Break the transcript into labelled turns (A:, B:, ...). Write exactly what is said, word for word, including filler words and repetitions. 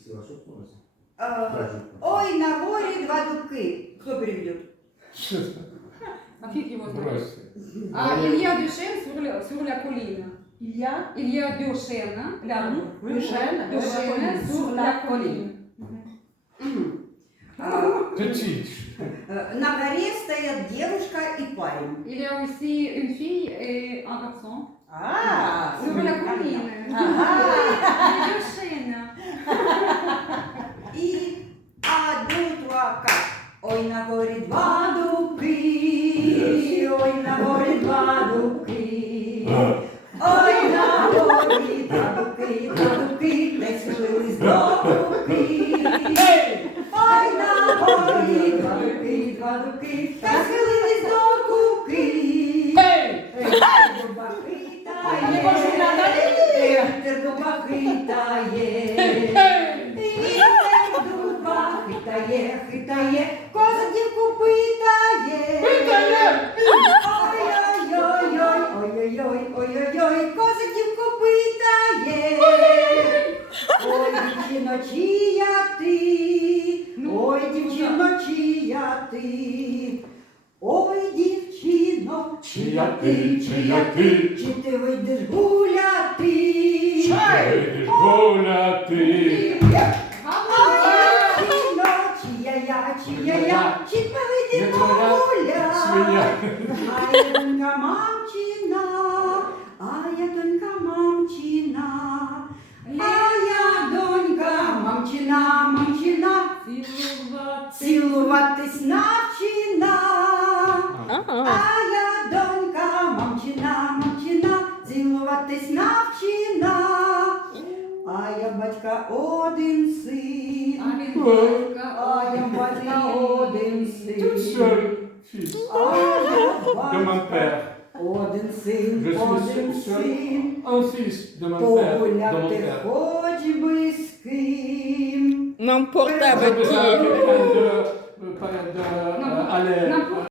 A: Сила, что творится?
B: Э, Ой, на горе два дубки. Кто переведет?
C: А фиг его знает.
D: Брось.
C: А Илья Дюшен sur la, sur la colline.
E: Илья
C: Илья Дюшен, l'arbre.
E: Дюшен,
C: Дюшен sur la colline.
B: Мгм. А,
D: Petit.
B: э, На горе стоят девушка и парень.
C: Il y a aussi une fille et un garçon.
E: А,
C: Sur la colline.
E: Ага.
C: Дюшен.
B: И один, два, как? Ой, на горі два дубки, ой, на горі два дубки. Ой, на горі два дубки, два дубки, не схилились до дубки. Ой, на горі два дубки, два дубки, та схилились до кубки. Дуба хитає, вітер дуба хитає. Вітер дуба хитає, хитає, коза дівку питає. Ой-ой-ой, ой-ой-ой, ой-ой-ой, коза дівку питає. Ой, дівчино, чия ти? Ой, дівчино, чия ти? Ой, дівчино, чия ти, чия ти? Чи ти вийдеш гуляти?
D: Вийдеш гуляти.
B: Дівчино, чия я, чия я? Чи ми вийдемо
D: твоя
B: гуляти?
D: свиня.
B: А я донька мамчина, а я донька мамчина, а я донька мамчина, мамчина, цілуватись навчина. А я донька мамчина, мамчина, цілуватись навчина. А я батька один син, а я батька один
D: Toute
B: син.
D: seule fille
B: А я
D: de mon
B: батька
D: père.
B: один син,
D: Je
B: один
D: suis seul,
B: син.
D: un fils de mon père. De mon
B: Погуляти
D: père.
B: хоч би з ким.
F: N'importe
D: J'ai besoin
F: avec qui.
D: de quelqu'un de, euh, pas de, euh, aller